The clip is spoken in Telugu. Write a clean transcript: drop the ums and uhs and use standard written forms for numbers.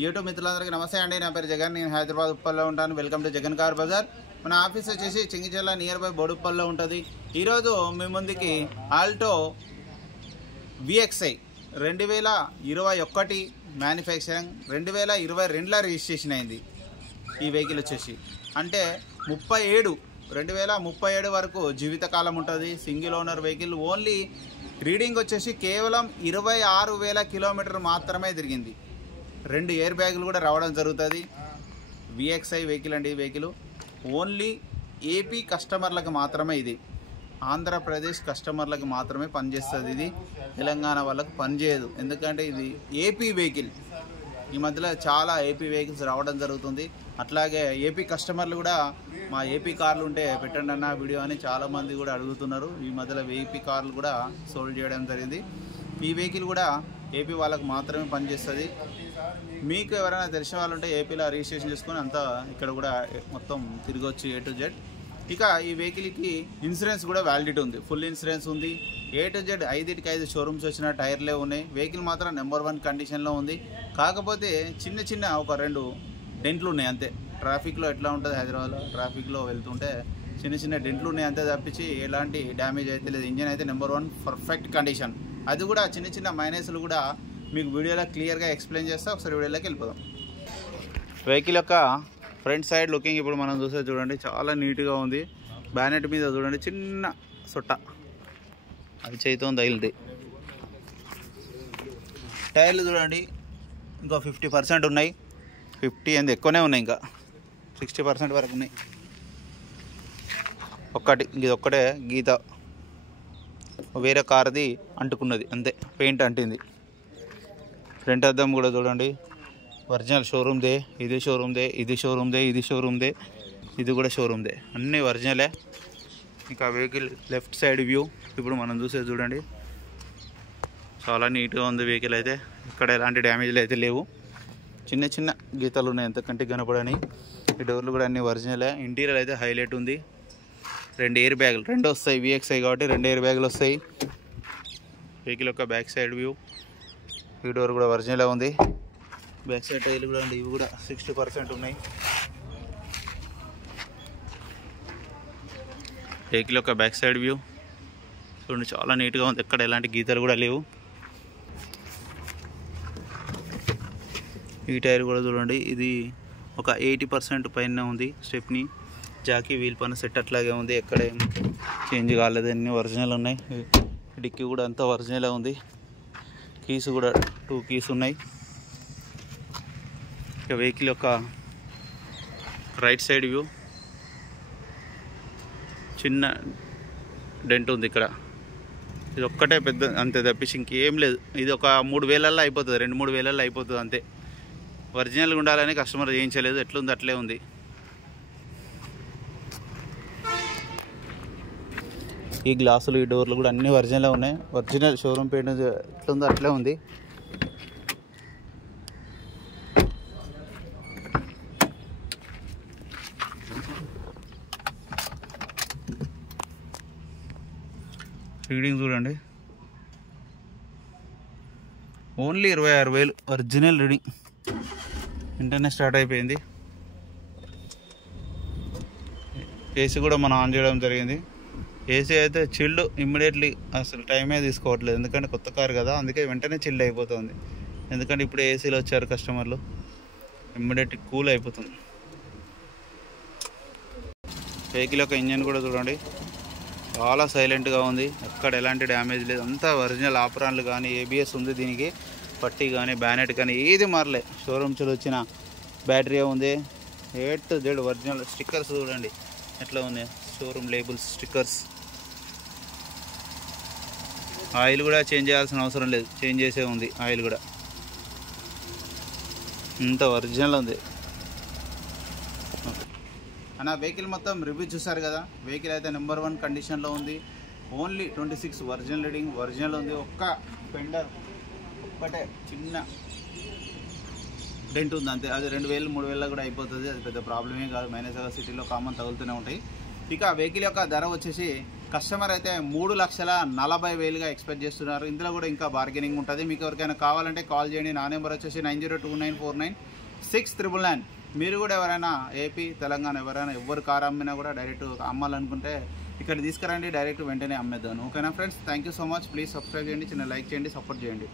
యూట్యూబ్ మిత్రులందరికీ నమస్తే అండి. నా పేరు జగన్. నేను హైదరాబాద్ ఉప్పల్లో ఉంటాను. Welcome to Jagan car bazaar. మన ఆఫీస్ వచ్చేసి చింగిచెర్ల నియర్ బై బోడుప్పల్లో ఉంటుంది. ఈరోజు మీ ముందుకి ఆల్టో VXi 2021 మ్యానుఫ్యాక్చరింగ్ 2022లో రిజిస్ట్రేషన్ అయింది. ఈ వెహికల్ వచ్చేసి అంటే 2037 వరకు జీవితకాలం ఉంటుంది. Single owner vehicle. Only reading వచ్చేసి కేవలం 26,000 కిలోమీటర్ మాత్రమే తిరిగింది. 2 ఎయిర్ బ్యాగులు కూడా రావడం జరుగుతుంది. VXi వెహికల్ అండి. ఈ వెహికల్ ఓన్లీ ఏపీ కస్టమర్లకు మాత్రమే. ఇది ఆంధ్రప్రదేశ్ కస్టమర్లకు మాత్రమే పనిచేస్తుంది. ఇది తెలంగాణ వాళ్ళకు పనిచేయదు. ఎందుకంటే ఇది ఏపీ వెహికల్. ఈ మధ్యలో చాలా ఏపీ వెహికల్స్ రావడం జరుగుతుంది. అట్లాగే ఏపీ కస్టమర్లు కూడా మా ఏపీ కార్లు ఉంటే పెట్టండి అన్న వీడియో అని చాలామంది కూడా అడుగుతున్నారు. ఈ మధ్యలో ఏపీ కార్లు కూడా సోల్డ్ చేయడం జరిగింది. ఈ వెహికల్ కూడా ఏపీ వాళ్ళకు మాత్రమే పనిచేస్తుంది. మీకు ఎవరైనా తెలిసిన వాళ్ళు ఉంటే ఏపీలో రిజిస్ట్రేషన్ చేసుకొని అంతా ఇక్కడ కూడా మొత్తం తిరగొచ్చు A to Z. ఇక ఈ వెహికల్కి ఇన్సూరెన్స్ కూడా వ్యాలిడిటీ ఉంది. ఫుల్ ఇన్సూరెన్స్ ఉంది. A to Z 5 షోరూమ్స్ వచ్చిన టైర్లే ఉన్నాయి. వెహికల్ మాత్రం నెంబర్ 1 కండిషన్లో ఉంది. కాకపోతే చిన్న ఒక 2 డెంట్లు ఉన్నాయి అంతే. ట్రాఫిక్లో ఎట్లా ఉంటుంది హైదరాబాద్లో, ట్రాఫిక్లో వెళ్తుంటే చిన్న డెంట్లు ఉన్నాయి అంతే తప్పించి ఎలాంటి డ్యామేజ్ అయితే లేదు. ఇంజన్ అయితే నెంబర్ 1 పర్ఫెక్ట్ కండిషన్. అది కూడా చిన్న మైనస్లు కూడా మీకు వీడియోలో క్లియర్గా ఎక్స్ప్లెయిన్ చేస్తే ఒకసారి వీడియోలోకి వెళ్ళిపోదాం. వెహికల్ యొక్క ఫ్రంట్ సైడ్ లుకింగ్ ఇప్పుడు మనం చూస్తే చూడండి, చాలా నీట్గా ఉంది. బ్యానెట్ మీద చూడండి చిన్న సొట్ట, అది చేతితో తగిలింది. టైర్లు చూడండి ఇంకో 50% ఉన్నాయి. 50 అంత ఎక్కువనే ఉన్నాయి, ఇంకా 60% వరకు ఉన్నాయి. ఇది ఒక్కటే గీత వేరే కార్ది అంటుకున్నది అంతే, పెయింట్ అంటింది. ఫ్రంట్ అద్దం కూడా చూడండి ఒరిజినల్ షోరూమ్దే. ఇది షోరూమ్దే, ఇది షోరూమ్దే, ఇది షోరూమ్దే, ఇది కూడా షోరూమ్దే, అన్నీ ఒరిజినలే. ఇంకా వెహికల్ లెఫ్ట్ సైడ్ వ్యూ ఇప్పుడు మనం చూసేది చూడండి, చాలా నీట్గా ఉంది వెహికల్ అయితే. ఇక్కడ ఎలాంటి డ్యామేజ్లు అయితే లేవు. చిన్న గీతలు ఉన్నాయి ఎంత కంటికి కనపడని. ఈ డోర్లు కూడా అన్నీ ఒరిజినలే. ఇంటీరియర్ అయితే హైలైట్ ఉంది. 2 ఎయిర్ బ్యాగులు 2 వస్తాయి. VXi కాబట్టి 2 ఎయిర్ బ్యాగులు వస్తాయి. వెహికల్ యొక్క బ్యాక్ సైడ్ వ్యూ, ఈ డోర్ కూడా ఒరిజినలే ఉంది. బ్యాక్ సైడ్ టైర్లు కూడా అండి, ఇవి కూడా 60% ఉన్నాయి. వెహికల్ యొక్క బ్యాక్ సైడ్ వ్యూ చూడండి, చాలా నీట్గా ఉంది. ఎక్కడ ఎలాంటి గీతలు కూడా లేవు. ఈ టైర్ కూడా చూడండి, ఇది ఒక 80% పైన ఉంది. స్టెప్ని జాకీ వీల్ పైన సెట్ అట్లాగే ఉంది. ఎక్కడ ఏం చేంజ్ కాలేదు, అన్నీ ఒరిజినల్ ఉన్నాయి. డిక్కీ కూడా అంతా ఒరిజినలే ఉంది. కీస్ కూడా 2 కీస్ ఉన్నాయి. ఇక వెహికల్ యొక్క రైట్ సైడ్ వ్యూ, చిన్న డెంట్ ఉంది ఇక్కడ. ఇది ఒక్కటే పెద్ద అంతే తప్పించి ఇంకేం లేదు. ఇది ఒక 3,000 అయిపోతుంది, 2-3 వేలల్లో అయిపోతుంది అంతే. ఒరిజినల్గా ఉండాలని కస్టమర్ చేయించలేదు, ఎట్లుంది అట్లే ఉంది. ఈ గ్లాసులు, ఈ డోర్లు కూడా అన్నీ ఒరిజినల్ ఉన్నాయి. ఒరిజినల్ షోరూమ్ పెయింట్ ఎట్లుందో అట్లే ఉంది. రీడింగ్ చూడండి, ఓన్లీ 26,000 ఒరిజినల్ రీడింగ్. వెంటనే స్టార్ట్ అయిపోయింది. ఏసీ కూడా మనం ఆన్ చేయడం జరిగింది. ఏసీ అయితే చిల్డ్ ఇమ్మీడియట్లీ, అసలు టైమే తీసుకోవట్లేదు. ఎందుకంటే కొత్త కారు కదా, అందుకే వెంటనే చిల్డ్ అయిపోతుంది. ఎందుకంటే ఇప్పుడు ఏసీలో వచ్చారు కస్టమర్లు, ఇమ్మీడియట్ కూల్ అయిపోతుంది. వెహికల్ యొక్క ఇంజన్ కూడా చూడండి, చాలా సైలెంట్గా ఉంది. ఎక్కడ ఎలాంటి డ్యామేజ్ లేదు. అంతా ఒరిజినల్ ఆపరాన్లు కానీ, ABS ఉంది దీనికి, పట్టీ కానీ, బ్యానెట్ కానీ ఏది మారలే. షోరూమ్స్లో వచ్చిన బ్యాటరీ ఉంది. A to Z original. Stickers చూడండి ఎట్లా ఉన్నాయి, షోరూమ్ లేబుల్స్, స్టిక్కర్స్. ఆయిల్ కూడా చేంజ్ చేయాల్సిన అవసరం లేదు, చేంజ్ చేసే ఉంది ఆయిల్ కూడా. ఇంత ఒరిజినల్ ఉంది అన్న. వెహికల్ మొత్తం రివ్యూ చూసారు కదా. వెహికల్ అయితే నెంబర్ 1 కండిషన్లో ఉంది. ఓన్లీ 26 ఒరిజినల్ రీడింగ్ ఒరిజినల్ ఉంది. ఒక్క ఫెండర్ ఒక్కటే చిన్న డెంట్ ఉంది అంతే. అది 2,000-3,000 కూడా అయిపోతుంది. అది పెద్ద ప్రాబ్లమే కాదు. మైనస్ సిటీలో కామన్ తగులుతూనే ఉంటాయి. ఇక వెహికల్ యొక్క ధర వచ్చేసి కస్టమర్ అయితే 3,40,000గా ఎక్స్పెక్ట్ చేస్తున్నారు. ఇందులో కూడా ఇంకా బార్గెనింగ్ ఉంటుంది. మీకు ఎవరికైనా కావాలంటే కాల్ చేయండి. నా నెంబర్ వచ్చేసి 9029496999. మీరు కూడా ఎవరైనా ఏపీ తెలంగాణ ఎవరు కారు అమ్మినా కూడా డైరెక్ట్ అమ్మాలనుకుంటే ఇక్కడ తీసుకురండి, డైరెక్ట్ వెంటనే అమ్మేద్దాను. ఓకేనా friends, thank you so much. Please subscribe చేయండి, చిన్న లైక్ చేయండి, సపోర్ట్ చేయండి.